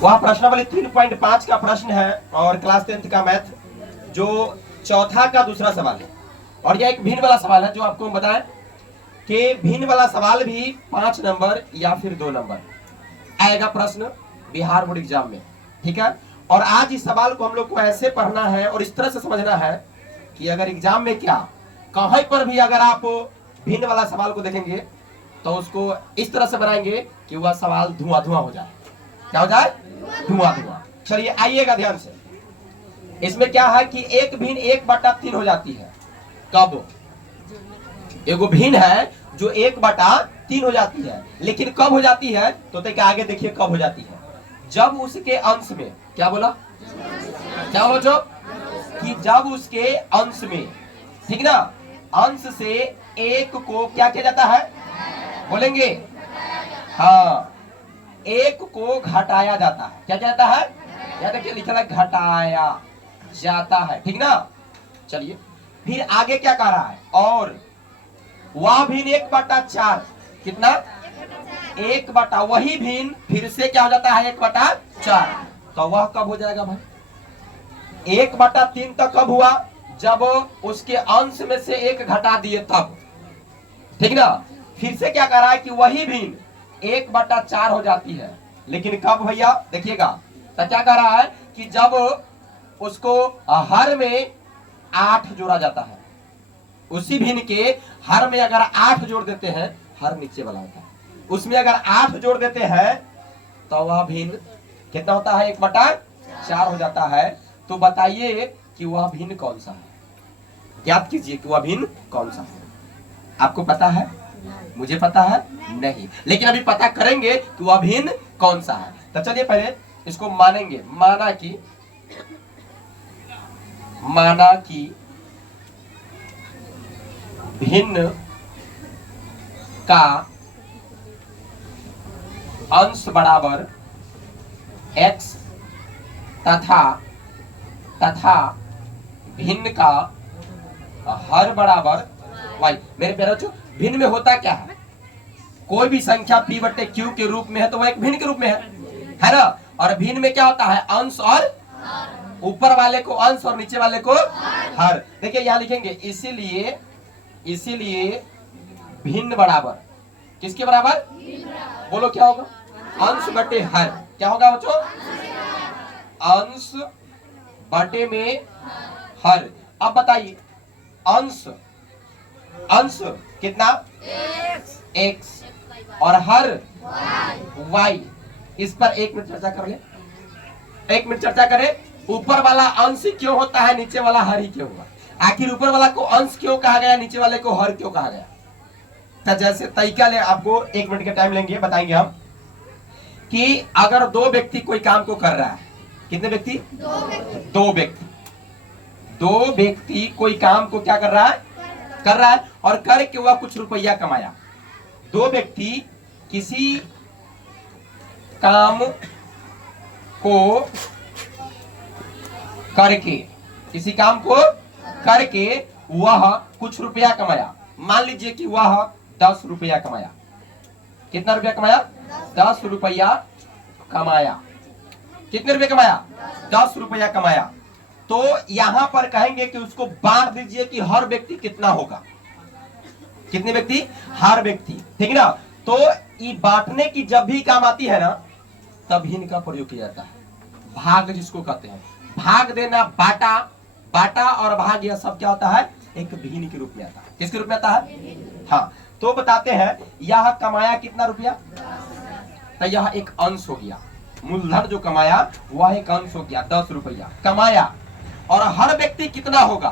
वह प्रश्नावली 3.5 का प्रश्न है और क्लास 10th का मैथ जो चौथा का दूसरा सवाल है। और यह एक भिन्न वाला सवाल है जो आपको बताएं कि भिन्न वाला सवाल भी 5 नंबर या फिर 2 नंबर आएगा प्रश्न बिहार बोर्ड एग्जाम में, ठीक है। और आज इस सवाल को हम लोग को ऐसे पढ़ना है और इस तरह से समझना है कि अगर एग्जाम में क्या कहीं पर भी अगर आप भिन्न वाला सवाल को देखेंगे तो उसको इस तरह से बनाएंगे कि वह सवाल धुआं धुआं हो जाए। क्या हो जाए? धुआं धुआं। चलिए आइएगा ध्यान से। इसमें क्या है कि एक भिन्न 1/3 हो जाती है। कब? एगो भिन्न है जो 1/3 हो जाती है, लेकिन कब हो जाती है तो देखिए आगे देखिए कब हो जाती है। जब उसके अंश में, क्या बोला? क्या बोलो जो? कि जब उसके अंश में, ठीक ना, अंश से एक को क्या किया जाता है? बोलेंगे हाँ, एक को घटाया जाता है। क्या किया जाता है? या देखिए लिखा है घटाया जाता है, ठीक ना। चलिए फिर आगे क्या कह रहा है? और वह भिन्न 1/4 कितना? 1/, वही भिन्न फिर से क्या हो जाता है? 1/4। तो वह कब हो जाएगा भाई? 1/3 तक कब हुआ? जब उसके अंश में से एक घटा दिए तब, ठीक ना। फिर से क्या कह रहा है कि वही भिन्न 1/4 हो जाती है, लेकिन कब भैया? देखिएगा तो क्या कह रहा है कि जब उसको हर में 8 जोड़ा जाता है। उसी भिन्न के हर में अगर 8 जोड़ देते हैं, हर नीचे वाला होता है, उसमें अगर 8 जोड़ देते हैं तो वह भिन्न कितना होता है? 1/4 हो जाता है। तो बताइए कि वह भिन्न कौन सा है? ज्ञात कीजिए कि वह भिन्न कौन सा है। आपको पता है? मुझे पता है नहीं, लेकिन अभी पता करेंगे कि वह भिन्न कौन सा है। तो चलिए पहले इसको मानेंगे। माना कि भिन्न का अंश बराबर x तथा भिन्न का हर बराबर y। मेरे प्यारे बच्चों, भिन्न में होता क्या है? कोई भी संख्या p/q के रूप में है तो वह एक भिन्न के रूप में है ना। और भिन्न में क्या होता है? अंश और ऊपर वाले को अंश और नीचे वाले को हर। देखिए यहां लिखेंगे इसीलिए भिन्न बराबर किसके बराबर? बोलो क्या होगा? अंश बटे हर। क्या होगा बच्चों? अंश बटे में हर। अब बताइए अंश कितना? x और हर y। इस पर 1 मिनट चर्चा कर ले। 1 मिनट चर्चा करें। ऊपर वाला अंश क्यों होता है, नीचे वाला हर ही क्यों हुआ? आखिर ऊपर वाला को अंश क्यों कहा गया, नीचे वाले को हर क्यों कहा गया? तो जैसे तरीका ले, आपको 1 मिनट का टाइम लेंगे, बताएंगे हम कि अगर 2 व्यक्ति कोई काम को कर रहा है। कितने व्यक्ति? 2 व्यक्ति कोई काम को क्या कर रहा है और करके वह कुछ रुपया कमाया। 2 व्यक्ति किसी काम को करके वह कुछ रुपया कमाया। मान लीजिए कि वह 10 रुपया कमाया। कितना रुपया कमाया? 10 रुपया कमाया। कितने रुपये कमाया? 10 रुपया कमाया। तो यहां पर कहेंगे कि उसको बांट दीजिए कि हर व्यक्ति कितना होगा। कितने व्यक्ति? हर व्यक्ति, ठीक ना। तो ये बांटने की जब भी काम आती है ना, तब भिन्न का प्रयोग किया जाता है। भाग जिसको कहते हैं, भाग देना, बाटा और भाग, यह सब क्या होता है? एक भिन्न के रूप में आता है। किसके रूप में आता है? हाँ। तो बताते हैं यह कमाया कितना रुपया? तो यह एक अंश हो गया। मूलधन जो कमाया वह एक अंश हो गया, 10 रुपया कमाया। और हर व्यक्ति कितना होगा?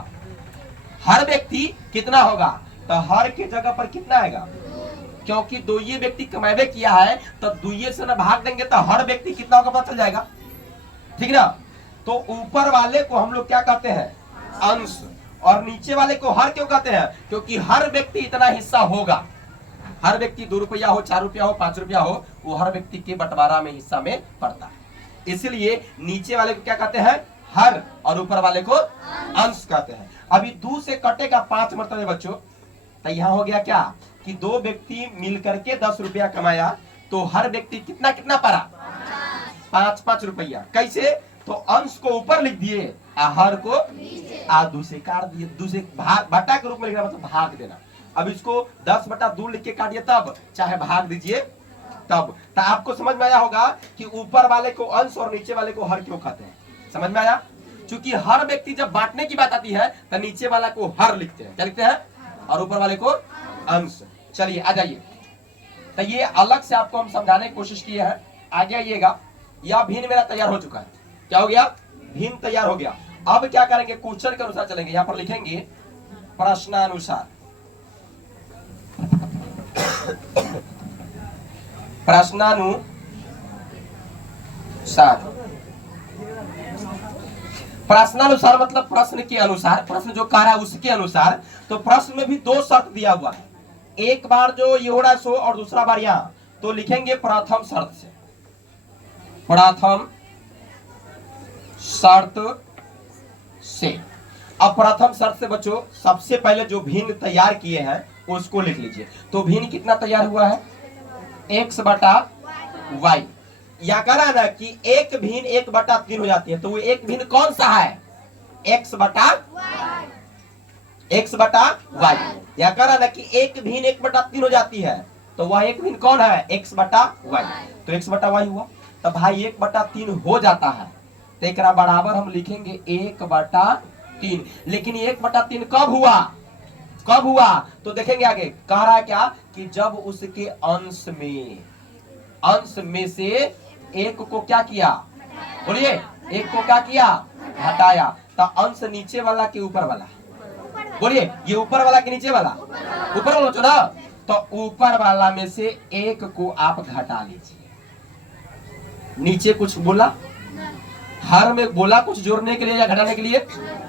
तो हर के जगह पर कितना आएगा? क्योंकि 2 व्यक्ति कमावे किया है तो 2 से ना भाग देंगे तो हर व्यक्ति कितना होगा पता चल जाएगा, ठीक ना। तो ऊपर वाले को हम लोग क्या कहते हैं? अंश। और नीचे वाले को हर क्यों कहते हैं? क्योंकि हर व्यक्ति इतना हिस्सा होगा। हर व्यक्ति 2 रुपया हो, 4 रुपया हो, 5 रुपया हो, वो हर व्यक्ति के बंटवारा में हिस्सा में पड़ता है। इसलिए नीचे वाले को क्या कहते हैं? हर। और ऊपर वाले को अंश कहते हैं। अभी 2 से कटेगा 5 मरतबे बच्चों। तो यहां हो गया क्या कि 2 व्यक्ति मिलकर के 10 रुपया कमाया, तो हर व्यक्ति कितना कितना पारा? 5-5 रुपया। कैसे? तो अंश को ऊपर लिख दिए, हर को दूसरे काट दिए। दूसरे भाग बटा के रूप में लिखना मतलब भाग देना। अब इसको 10/2 लिख के काटिए तब, चाहे भाग दीजिए तब। तो आपको समझ में आया होगा कि ऊपर वाले को अंश और नीचे वाले को हर क्यों कहते हैं। समझ में आया? क्योंकि हर व्यक्ति जब बांटने की बात आती है तो नीचे वाला को हर लिखते हैं, क्या लिखते हैं, और ऊपर वाले को अंश। चलिए आ जाइए। तो ये अलग से आपको हम समझाने की कोशिश किए हैं। आगे आइएगा। यह भिन्न मेरा तैयार हो चुका है। क्या हो गया? भिन्न तैयार हो गया। अब क्या करेंगे? क्वेश्चन के अनुसार चलेंगे। यहां पर लिखेंगे प्रश्नानुसार। प्रश्नानुसार। प्रश्नानुसार मतलब प्रश्न के अनुसार, प्रश्न जो कह रहा है उसके अनुसार। तो प्रश्न में भी 2 शर्त दिया हुआ है। एक बार जो ये हो रहा है सो, और दूसरा बार यहां। तो लिखेंगे प्रथम शर्त से। प्रथम शर्त से। अब प्रथम शर्त से बच्चों सबसे पहले जो भिन्न तैयार किए हैं उसको लिख लीजिए। तो भिन्न कितना तैयार हुआ है? x/y। या कह रहा है ना कि एक भिन्न 1/3 हो जाती है। तो वो एक भिन्न कौन सा है? x/y। या कह रहा है ना कि एक भिन्न 1/3 हो जाती है। तो वह एक भिन्न कौन है? x/y। तो x/y हुआ। तो भाई 1/3 हो जाता है तो एक बराबर हम लिखेंगे 1/3। लेकिन 1/3 कब हुआ? कब हुआ? तो देखेंगे आगे। कह रहा है क्या कि जब उसके अंश में से एक को क्या किया? बोलिए, एक को क्या किया? घटाया। तो अंश नीचे वाला के ऊपर वाला? बोलिए, ये ऊपर वाला के नीचे वाला? ऊपर वाला ना। तो ऊपर वाला में से एक को आप घटा लीजिए। नीचे कुछ बोला? हर में बोला कुछ जोड़ने के लिए या घटाने के लिए?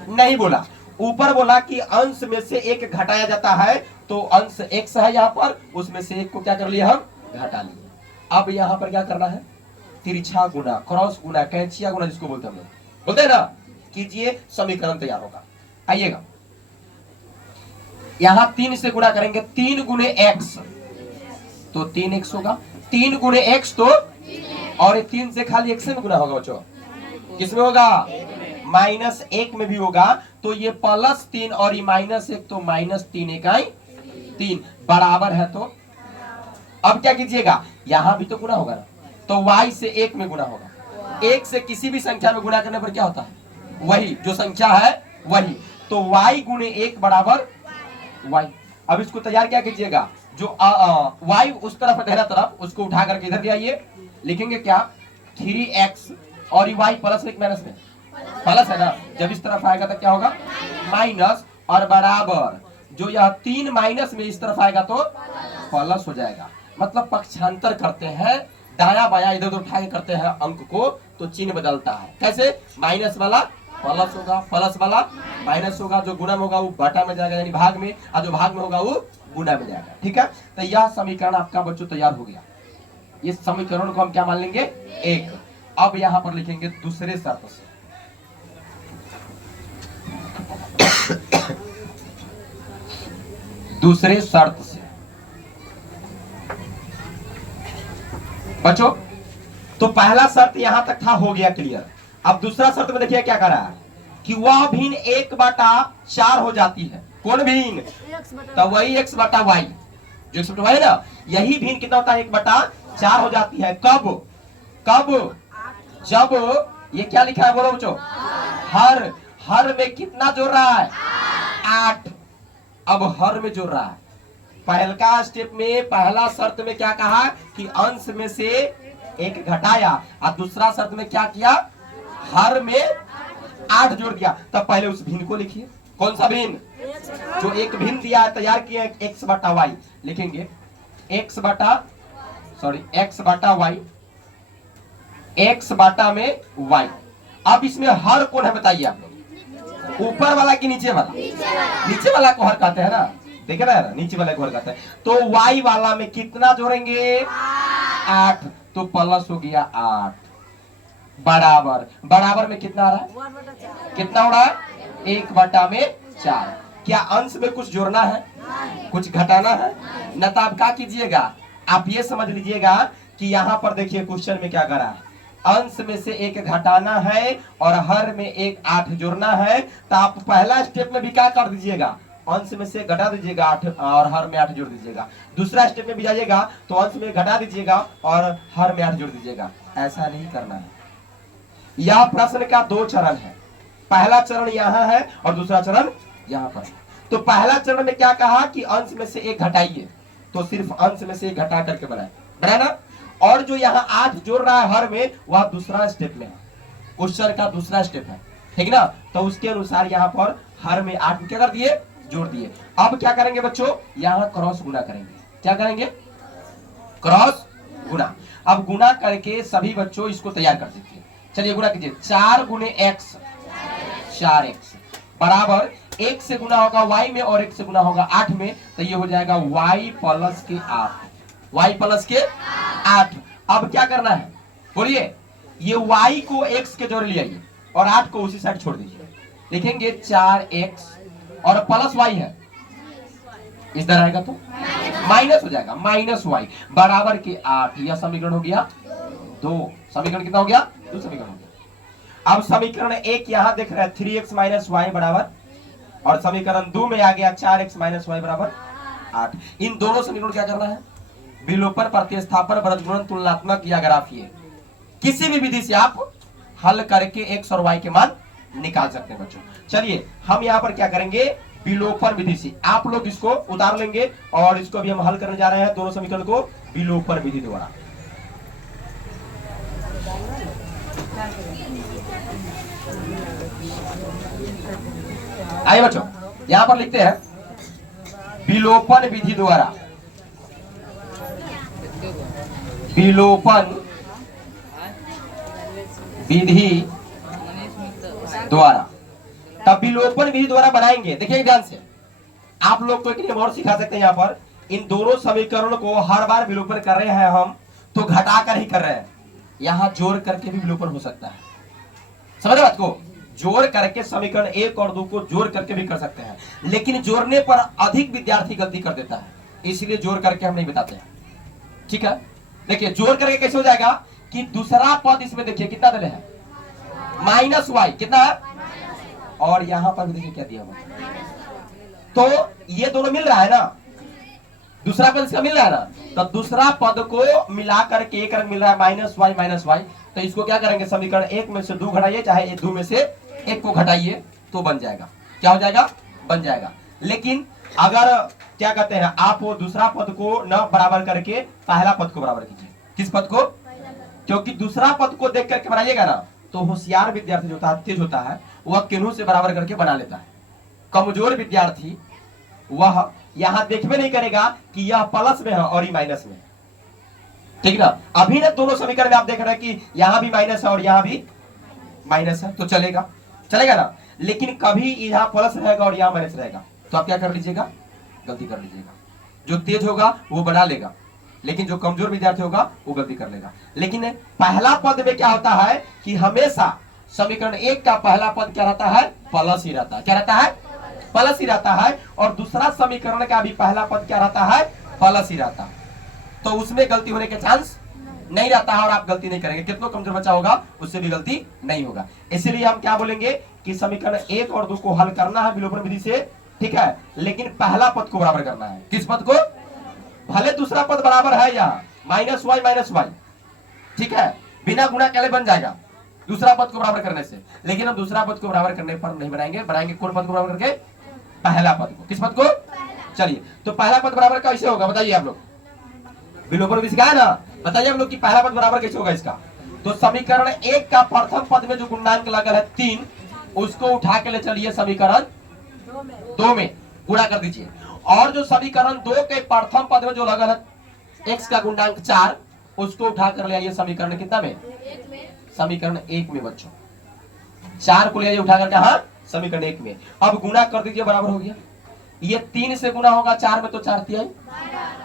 नहीं बोला। ऊपर बोला कि अंश में से एक घटाया जाता है। तो अंश x है यहाँ पर, उसमें से एक को क्या कर लिया? हम घटा लिए। अब यहाँ पर क्या करना है? तिरछा गुना, क्रॉस गुना, कैंचिया गुना जिसको बोलते हैं हम लोग, बोलते हैं ना। कीजिए, समीकरण तैयार होगा। आइएगा, यहाँ 3 से गुणा करेंगे। 3 गुणे x तो 3x होगा। 3 गुणे x तो, और 3 से खाली x में गुना होगा बच्चों। किसमें होगा? -1 में भी होगा। तो ये +3 और ये -1 तो -3 इकाई 3 बराबर है। तो अब क्या कीजिएगा? यहां भी तो गुना होगा ना। तो y से 1 में गुना होगा। 1 से किसी भी संख्या में गुना करने पर क्या होता है? वही जो संख्या है वही। तो y गुणे 1 बराबर y। अब इसको तैयार क्या कीजिएगा? जो y उस तरफ है, दाहिना तरफ, उसको उठा करके इधर ले आइए। लिखेंगे क्या? 3x और y प्लस में माइनस में? प्लस है ना। जब इस तरफ आएगा तो क्या होगा? माइनस, और बराबर जो यह 3 माइनस में इस तरफ आएगा तो प्लस हो जाएगा। मतलब पक्षांतर करते हैं, दाया बाया इधर उधर उठा के करते हैं अंक को, तो चिन्ह बदलता है। कैसे? माइनस वाला प्लस होगा, प्लस वाला माइनस होगा। जो गुणा में होगा वो घटा में जाएगा, यानी भाग में, और जो भाग में होगा वो गुणा में जाएगा। ठीक है? तो यह समीकरण आपका बच्चों तैयार हो गया। इस समीकरण को हम क्या मान लेंगे? 1। अब यहां पर लिखेंगे दूसरे शर्त से। दूसरे शर्त से बच्चों, तो पहला शर्त यहां तक था, हो गया क्लियर। अब दूसरा शर्त में देखिए क्या कर रहा है कि वह भिन्न 1/4 हो जाती है। कौन भिन्न? तो वही x/y, जो x/y है ना, यही भिन्न कितना होता है? 1/4 हो जाती है। कब? कब? जब ये क्या लिखा है बोलो बच्चों? हर में कितना जोड़ रहा है? 8। अब हर में जोड़ रहा है। पहला स्टेप में, पहला शर्त में क्या कहा कि अंश में से एक घटाया, और दूसरा शर्त में क्या किया? हर में 8 जोड़ दिया। तब पहले उस भिन्न को लिखिए। कौन सा भिन्न? जो एक भिन्न दिया है, तैयार किया है, x/y। लिखेंगे x/y, x में y। अब इसमें हर कौन है बताइए आप लोग? ऊपर वाला कि नीचे वाला? नीचे वाला को हर कहते हैं ना। देख रहे हैं? नीचे वाले को हर कहते हैं। तो y वाला में कितना जोड़ेंगे? 8। तो प्लस हो गया 8 बराबर, बराबर में कितना आ रहा है? कितना हो रहा है? 1/4। क्या अंश में कुछ जोड़ना है? कुछ घटाना है ना। तो आप क्या कीजिएगा? आप ये समझ लीजिएगा कि यहाँ पर देखिए क्वेश्चन में क्या कर रहा है। अंश में से एक घटाना है और हर में एक 8 जोड़ना है, तो आप पहला स्टेप में भी क्या कर दीजिएगा, अंश में से घटा दीजिएगा 8 और हर में 8 जोड़ दीजिएगा। दूसरा स्टेप में भी जाइएगा तो अंश में घटा दीजिएगा और हर में 8 जोड़ दीजिएगा। ऐसा नहीं करना है। यह प्रश्न का 2 चरण है। पहला चरण यहाँ है और दूसरा चरण यहाँ पर। तो पहला चरण में क्या कहा कि अंश में से एक घटाइए, तो सिर्फ अंश में से एक घटा करके बनाए ना। और जो यहाँ 8 जोड़ रहा है हर में, वह दूसरा स्टेप में है, क्वेश्चन का दूसरा स्टेप है, ठीक ना। तो उसके अनुसार यहाँ पर हर में 8 क्या कर दिए, जोड़ दिए। अब क्या करेंगे बच्चों, यहाँ क्रॉस गुना करेंगे। क्या करेंगे, क्रॉस गुना। अब गुना करके सभी बच्चों इसको तैयार कर दीजिए। चलिए गुना कीजिए। 4 गुने x 4x बराबर 1 से गुना होगा y में और 1 से गुना होगा 8 में, तो ये हो जाएगा y प्लस के 8। y प्लस के 8। अब क्या करना है बोलिए, ये y को x के जोड़ ले आइए और 8 को उसी साइड छोड़ दीजिए। लिखेंगे 4x और प्लस y है, इस तरह आएगा तो माइनस हो जाएगा, माइनस y बराबर के 8। यह समीकरण हो गया 2। समीकरण कितना हो गया, 2 समीकरण हो गया। अब समीकरण 1 यहां देख रहे हैं 3x माइनस वाई बराबर, और समीकरण 2 में आ गया 4x माइनस वाई बराबर 8। इन दोनों समीकरण क्या करना है, विलोपन, प्रतिस्थापन, वृद्धि, तुलनात्मक या ग्राफीय, किसी भी विधि से आप हल करके x और y के मान निकाल सकते हैं बच्चों। चलिए हम यहाँ पर क्या करेंगे, विलोपन विधि से आप लोग इसको उतार लेंगे और इसको भी हम हल करने जा रहे हैं, दोनों समीकरण को विलोपन विधि द्वारा। आइए बच्चों यहां पर लिखते हैं विलोपन विधि द्वारा, विलोपन विधि द्वारा। तब विलोपन विधि द्वारा बनाएंगे। देखिए ध्यान से, आप लोग को एक नियम और सिखा सकते हैं। यहाँ पर इन दोनों समीकरणों को हर बार विलोपन कर रहे हैं हम, तो घटा कर ही कर रहे हैं। यहाँ जोड़ करके भी विलोपन हो सकता है, समझ बात को, जोड़ करके समीकरण 1 और 2 को जोड़ करके भी कर सकते हैं, लेकिन जोड़ने पर अधिक विद्यार्थी गलती कर देता है, इसलिए जोड़ करके हम नहीं बताते हैं, ठीक है। देखिए जोड़ करके कैसे हो जाएगा कि दूसरा पद इसमें देखिए कितना दिले है, माइनस वाई, कितना है, और यहां पर भी देखिए क्या दिया हुआ, तो ये दोनों मिल रहा है ना, दूसरा पद इसका मिल रहा है ना, तो दूसरा पद को मिला करके एक रंग मिल रहा है माइनस वाई। तो इसको क्या करेंगे, समीकरण 1 में से 2 घटाइए, चाहे 2 में से 1 को घटाइए, तो बन जाएगा। क्या हो जाएगा, बन जाएगा। लेकिन अगर क्या कहते हैं, आप वो दूसरा पद को न बराबर करके पहला पद को बराबर कीजिए। किस पद को, क्योंकि दूसरा पद को देख करके बनाइएगा ना, तो होशियार विद्यार्थी जो होता है, तेज होता है, वह किन्हू से बराबर करके बना लेता है। कमजोर विद्यार्थी वह यहां देखबे नहीं करेगा कि यह प्लस में है और ये माइनस में, ठीक ना। अभी ना दोनों समीकरण में आप देख रहे हैं कि यहां भी माइनस है और यहां भी माइनस है, तो चलेगा, चलेगा ना। लेकिन कभी यहां प्लस रहेगा और यहां माइनस रहेगा, तो आप क्या कर लीजिएगा, गलती कर लीजिएगा। जो तेज होगा वो बना लेगा, लेकिन जो कमजोर विद्यार्थी होगा वो गलती कर लेगा। लेकिन पहला पद में क्या होता है कि हमेशा समीकरण 1 का पहला पद क्या रहता है, प्लस ही रहता है। क्या रहता है, प्लस ही रहता है। और दूसरा समीकरण का भी पहला पद क्या रहता है, प्लस ही रहता है। तो उसमें गलती होने के चांस नहीं रहता है और आप गलती नहीं करेंगे। कितना कमजोर बच्चा होगा उससे भी गलती नहीं होगा। इसलिए हम क्या बोलेंगे कि समीकरण 1 और 2 को हल करना है विलोपन विधि से, ठीक है, लेकिन पहला पद को बराबर करना है। किस पद को, भले दूसरा पद बराबर है यहाँ माइनस वाई, ठीक है, बिना गुणा के बन जाएगा दूसरा पद को बराबर करने से, लेकिन हम दूसरा पद को बराबर करने पर नहीं बनाएंगे। बनाएंगे कौन पद को बराबर करके, पहला पद को। किस पद को, चलिए तो पहला पद बराबर कैसे होगा बताइए आप लोग, विलोपन विधि सिखाया ना, बताइए आप लोग कि पहला पद बराबर कैसे होगा इसका। तो समीकरण 1 का प्रथम पद में जो गुणांक लगा है 3, उसको उठा के ले चलिए समीकरण 2 में गुणा कर दीजिए। और जो समीकरण 2 के प्रथम पद में जो लगा है x का गुणांक 4, उसको उठा कर ले आइए समीकरण कितना में, समीकरण 1 में बच्चों। 4 को ले आइए उठा कर कहा, समीकरण 1 में। अब गुणा कर दीजिए, बराबर हो गया। ये 3 से गुणा होगा 4 में, तो 4 तिहाई।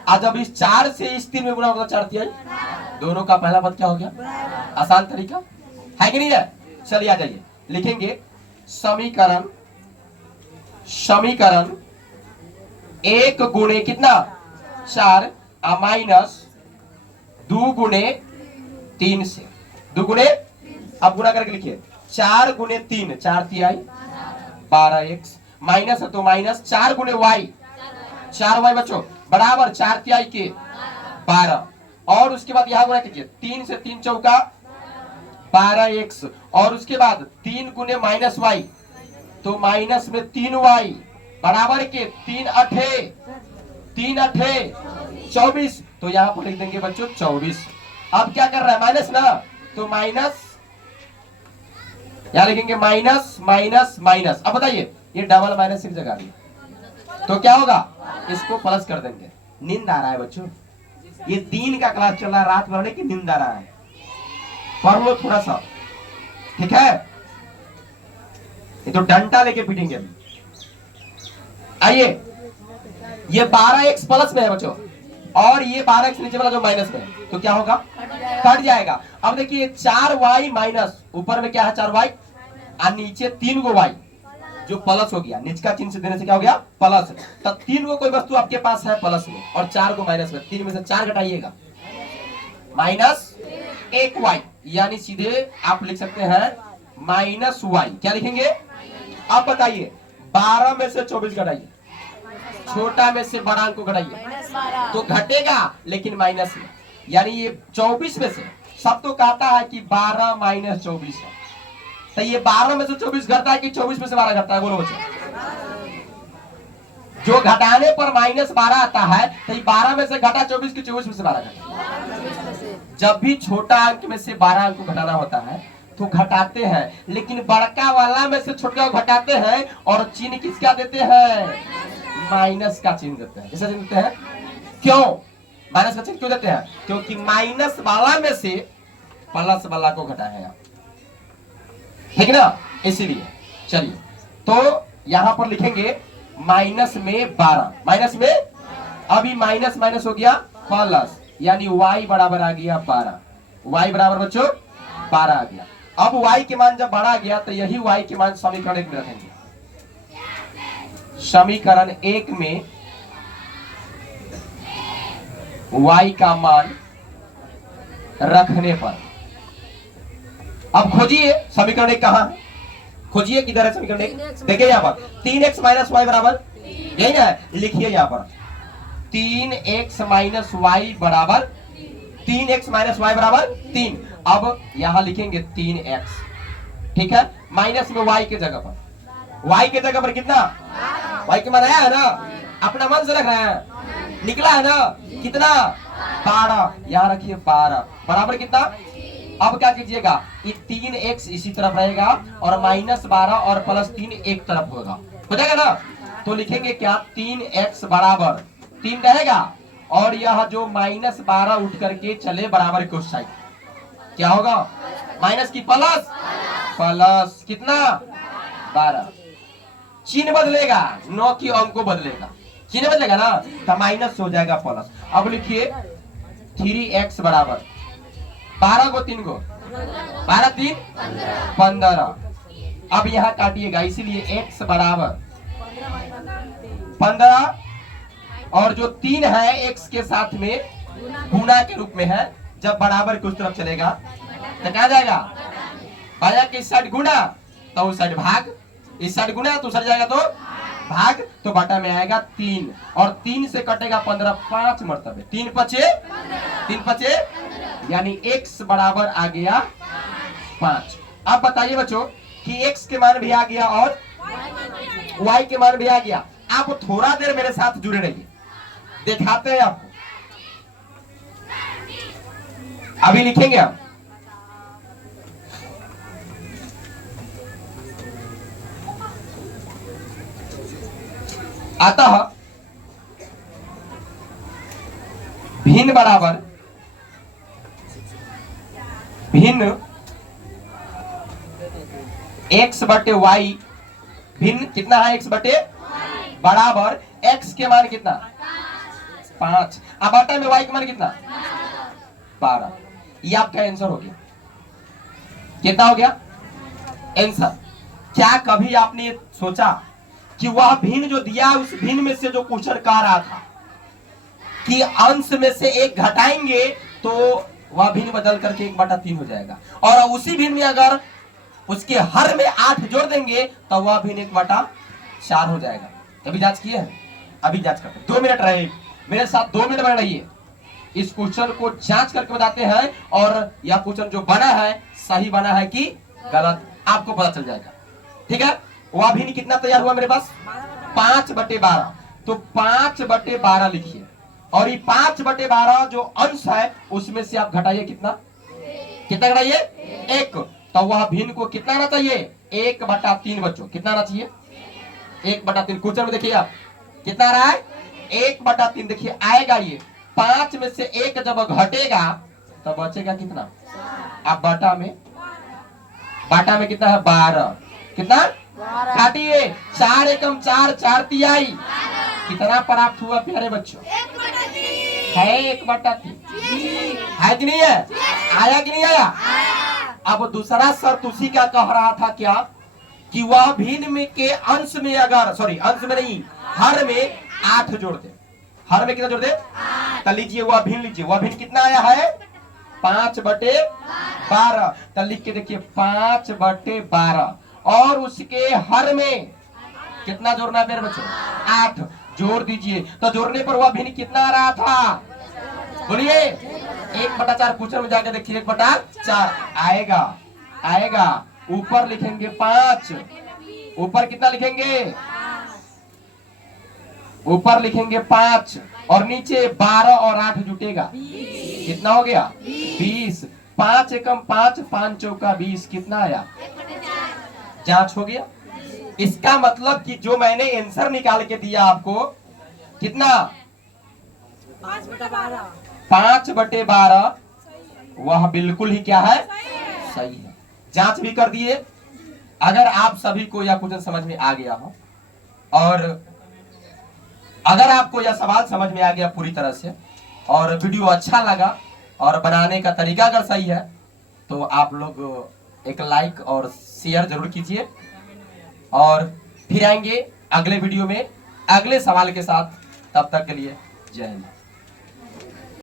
आज जब इस 4 से इस 3 में गुणा होगा 4 तिहाई। दोनों का पहला पद क्या हो गया, आसान तरीका है कि नहीं है। चलिए आ जाइए, लिखेंगे समीकरण 1 गुणे कितना 4 माइनस 2 गुणे 3 से, दुगुने, अब गुना करके लिखिए 4 गुने 3, 4 तिहाई 12x, माइनस है तो माइनस 4 गुने y, 4y बच्चों बराबर 4 तिहाई के 12, और उसके बाद यहां गुना कीजिए 3 से 3 चौका 12x, और उसके बाद 3 गुने माइनस y, तो माइनस में 3y बराबर के 3 अठे 24, तो यहां पर लिख देंगे बच्चों 24। अब क्या कर रहा है माइनस ना, तो माइनस यहां लिखेंगे माइनस माइनस माइनस। अब बताइए ये डबल माइनस एक जगह भी, तो क्या होगा, इसको प्लस कर देंगे। नींद आ रहा है बच्चों, ये दिन का क्लास चल रहा है, रात भर की नींद आ रहा है, पढ़ लो थोड़ा सा, ठीक है। ये तो डंडा लेके पीटेंगे। आइए ये 12x प्लस में है बच्चों, और ये 12x नीचे वाला जो माइनस में है, तो क्या होगा, कट जाएगा। अब देखिए 4y माइनस, ऊपर में क्या है 4y, और नीचे 3 गो y जो प्लस हो गया, नीचे का चिन्ह से देने से क्या हो गया प्लस। तब 3 गो कोई वस्तु आपके पास है प्लस में और 4 को माइनस में, 3 में से 4 घटाइएगा माइनस 1y, यानी सीधे आप लिख सकते हैं माइनस y। क्या लिखेंगे, अब बताइए 12 में से 24 घटाइए, छोटा में से बड़ा अंक को घटाइए, तो घटेगा लेकिन माइनस में, यानी ये 24 में से सब तो कहता है कि 12 माइनस 24 है, तो ये 12 में से 24 घटता है कि 24 में से 12 घटता है, बोलो बच्चों। जो घटाने पर माइनस 12 आता है, तो ये 12 में से घटा 24 की 24 में से 12 घटा। जब भी छोटा अंक में से 12 अंक को घटाना होता है तो घटाते हैं, लेकिन बड़का वाला में से छोटा घटाते हैं और चिन्ह किसका देते हैं, माइनस का चिन्ह देते हैं। किसका चिन्ह देते हैं, क्यों माइनस का चिन्ह क्यों देते हैं, क्योंकि माइनस वाला में से प्लस वाला को घटाया है, ठीक ना, इसीलिए। चलिए तो यहां पर लिखेंगे माइनस में 12, माइनस में, अभी माइनस माइनस हो गया प्लस, यानी y बराबर आ गया 12, y बराबर बच्चों 12 आ गया। अब y के मान जब बढ़ा गया तो यही y के मान समीकरण 1 में रखेंगे। समीकरण 1 में y का मान रखने पर, अब खोजिए समीकरण 1 कहां है, खोजिए किधर है समीकरण 1, देखिए यहां पर 3x माइनस y बराबर, यही ना है, लिखिए यहां पर 3x माइनस y बराबर 3x माइनस y बराबर 3। अब यहां लिखेंगे 3x, ठीक है, माइनस में y के जगह पर, y के जगह पर कितना, y के मान आया है ना, अपना मन से रख रहे हैं, निकला है ना कितना 12, यहां रखिए 12 बराबर कितना। अब क्या कीजिएगा, ये 3x इसी तरफ रहेगा और माइनस 12 और प्लस 3 एक तरफ होगा, हो जाएगा ना, तो लिखेंगे क्या 3x बराबर 3 रहेगा, और यह जो माइनस 12 उठ करके चले बराबर के उस साइड, क्या होगा माइनस की प्लस, प्लस कितना 12, चिन्ह बदलेगा, 9 की अंक को बदलेगा, चिन्ह बदलेगा ना, तो माइनस हो जाएगा प्लस। अब लिखिए 3x बराबर 12 को 3 को 12 3 15, अब यहां काटिएगा, इसीलिए x बराबर 15, और जो 3 है x के साथ में गुना के रूप में है, जब बराबर की उस तरफ चलेगा तो क्या जाएगा, बाया के इस साइड गुना तो उस साइड भाग, इस साइड गुना तो उस साइड जाएगा तो भाग, तो बटा में आएगा 3, और 3 से कटेगा 15, 5 मरतबे 3 पचे, यानी x बराबर आ गया 5। अब बताइए बच्चों कि x के मान भी आ गया और y के मान भी आ गया। आप थोड़ा देर मेरे साथ जुड़े रहिए, दिखाते हैं आपको, अभी लिखेंगे हम। अतः भिन्न बराबर भिन्न x बटे y, भिन्न कितना है x बटे बराबर x के मान कितना 5, अब बटा में y के मान कितना 12, ये आपका आंसर हो गया। कितना हो गया आंसर। क्या कभी आपने सोचा कि वह भिन्न जो दिया उस भिन्न में से जो क्वेश्चन कह रहा था कि अंश में से एक घटाएंगे तो वह भिन्न बदल करके 1/3 हो जाएगा। और उसी भिन्न में अगर उसके हर में 8 जोड़ देंगे तो वह भिन्न 1/4 हो जाएगा। अभी जांच किए हैं, अभी जांच करते हैं। 2 मिनट रहे मेरे साथ, 2 मिनट बन रही है। इस क्वेश्चन को जांच करके बताते हैं और यह क्वेश्चन जो बना है सही बना है कि गलत आपको पता चल जाएगा। ठीक है, वह भिन्न कितना तैयार हुआ मेरे पास? 5/12। तो 5/12 लिखिए और ये 5/12 जो अंश है उसमें से आप घटाइए कितना, कितना घटाइए? 1। तो वह भिन्न को कितना आना चाहिए? 1/3 बच्चों, कितना आना चाहिए? 1/3। क्वेश्चन में देखिए आप कितना आ रहा है? 1/3। देखिए आएगा ये 5 में से 1 जब घटेगा तो बचेगा कितना? अब बाटा में कितना है? 12। कितना काटिए? 4 एकम 4, 4 तिहाई। कितना प्राप्त हुआ प्यारे बच्चों? है 1/3 है कि नहीं है? आया कि नहीं आया? अब दूसरा शर्त उसी का कह रहा था क्या कि वह भिन्न में के अंश में अगर, सॉरी अंश में नहीं, हर में 8 जोड़ दे। हर में कितना जोड़ दे? तो लीजिए वह भिन्न, लीजिए वह भिन्न कितना आया है? 5/12। तो लिख के देखिए 5/12 और उसके हर में कितना जोड़ना है मेरे बच्चों? 8 जोड़ दीजिए। तो जोड़ने पर वह भिन्न कितना आ रहा था? बोलिए 1/4। क्वेश्चन में जाकर देखिए 1/4 आएगा। ऊपर लिखेंगे 5, ऊपर कितना लिखेंगे? ऊपर लिखेंगे 5 और नीचे 12 और 8 जुटेगा, कितना हो गया? 20। 5 एकम 5, 5 चौका 20। कितना आया? जांच हो गया। इसका मतलब कि जो मैंने आंसर निकाल के दिया आपको, कितना? 5/12 वह बिल्कुल ही क्या है? सही है। जांच भी कर दिए। अगर आप सभी को यह क्वेश्चन समझ में आ गया हो और अगर आपको यह सवाल समझ में आ गया पूरी तरह से और वीडियो अच्छा लगा और बनाने का तरीका अगर सही है तो आप लोग एक लाइक और शेयर जरूर कीजिए और फिर आएंगे अगले वीडियो में अगले सवाल के साथ। तब तक के लिए जय हिंद।